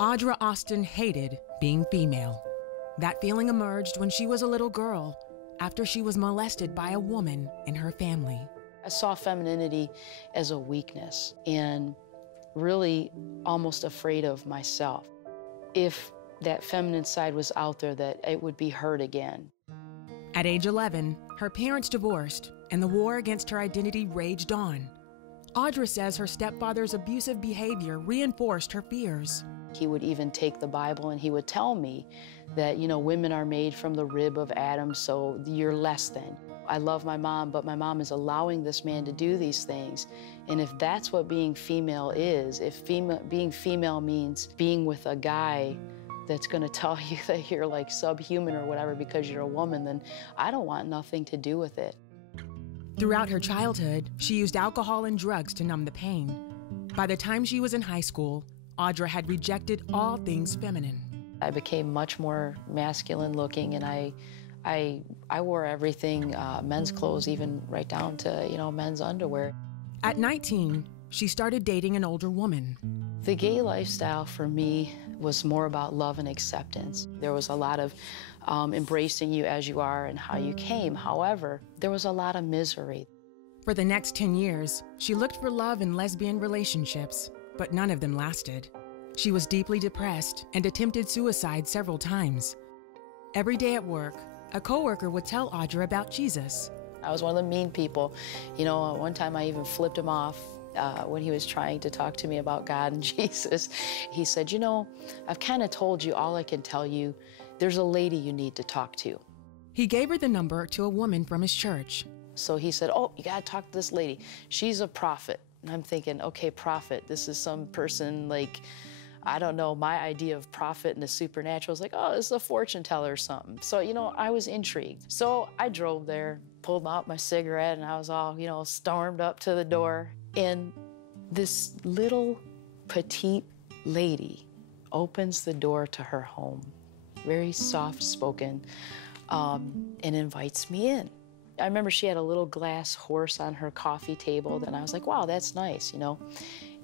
Audra Austin hated being female. That feeling emerged when she was a little girl, after she was molested by a woman in her family. I saw femininity as a weakness and really almost afraid of myself. If that feminine side was out there, that it would be hurt again. At age 11, her parents divorced, and the war against her identity raged on. Audra says her stepfather's abusive behavior reinforced her fears. He would even take the Bible and he would tell me that, women are made from the rib of Adam, so you're less than. I love my mom, but my mom is allowing this man to do these things. And if that's what being female is, if being female means being with a guy that's gonna tell you that you're like subhuman or whatever because you're a woman, then I don't want nothing to do with it. Throughout her childhood, she used alcohol and drugs to numb the pain. By the time she was in high school, Audra had rejected all things feminine. I became much more masculine looking, and I wore everything, men's clothes, even right down to, men's underwear. At 19, she started dating an older woman. The gay lifestyle for me was more about love and acceptance. There was a lot of embracing you as you are and how you came. However, there was a lot of misery. For the next 10 years, she looked for love in lesbian relationships, but none of them lasted. She was deeply depressed and attempted suicide several times. Every day at work, a coworker would tell Audra about Jesus. I was one of the mean people. One time I even flipped him off when he was trying to talk to me about God and Jesus. He said, I've kind of told you all I can tell you. There's a lady you need to talk to. He gave her the number to a woman from his church. So he said, you got to talk to this lady. She's a prophet. And I'm thinking, okay, prophet, this is some person like, I don't know, my idea of prophet and the supernatural is like, this is a fortune teller or something. So, I was intrigued. So I drove there, pulled out my cigarette, and I was all, stormed up to the door. And this little petite lady opens the door to her home, very soft-spoken, and invites me in. I remember she had a little glass horse on her coffee table, and I was like, wow, that's nice,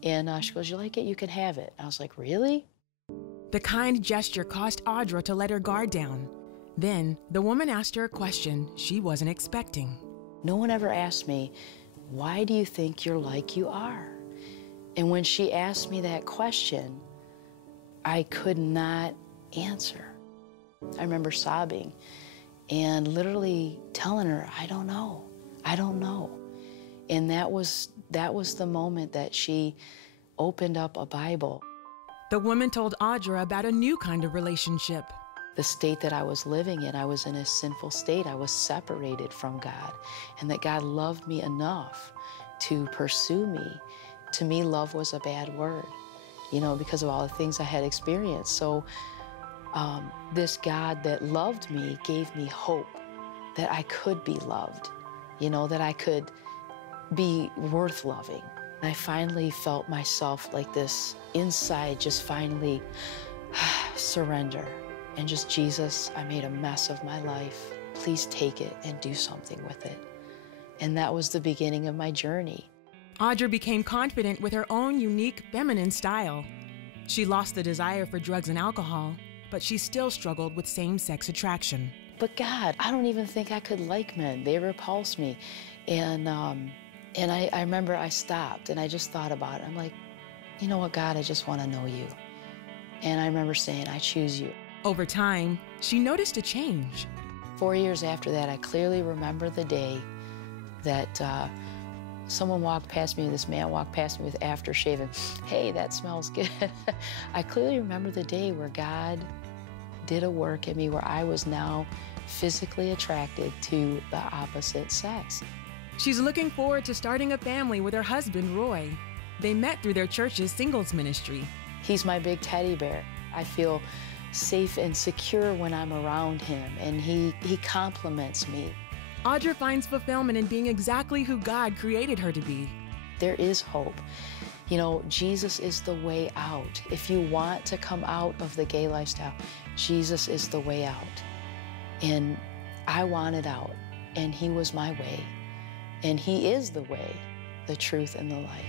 And she goes, you like it? You can have it. I was like, really? The kind gesture caused Audra to let her guard down. Then, the woman asked her a question she wasn't expecting. No one ever asked me, why do you think you're like you are? And when she asked me that question, I could not answer. I remember sobbing and literally telling her, I don't know. And that was the moment that she opened up a Bible. The woman told Audra about a new kind of relationship. The state that I was living in, I was in a sinful state. I was separated from God, and that God loved me enough to pursue me. To me, love was a bad word, because of all the things I had experienced. So this God that loved me gave me hope that I could be loved, that I could be worth loving. I finally felt myself like this inside, just finally surrender. And just, Jesus, I made a mess of my life. Please take it and do something with it. And that was the beginning of my journey. Audra became confident with her own unique feminine style. She lost the desire for drugs and alcohol, but she still struggled with same-sex attraction. But God, I don't even think I could like men. They repulsed me. And I remember I stopped and I just thought about it. I'm like, you know what, God, I just want to know you. And I remember saying, I choose you. Over time, she noticed a change. 4 years after that, I clearly remember the day that this man walked past me with aftershave, and hey, that smells good. I clearly remember the day where God did a work in me where I was now physically attracted to the opposite sex. She's looking forward to starting a family with her husband, Roy. They met through their church's singles ministry. He's my big teddy bear. I feel safe and secure when I'm around him, and he compliments me. Audra finds fulfillment in being exactly who God created her to be. There is hope. Jesus is the way out. If you want to come out of the gay lifestyle, Jesus is the way out. And I wanted out, and he was my way. And he is the way, the truth, and the life.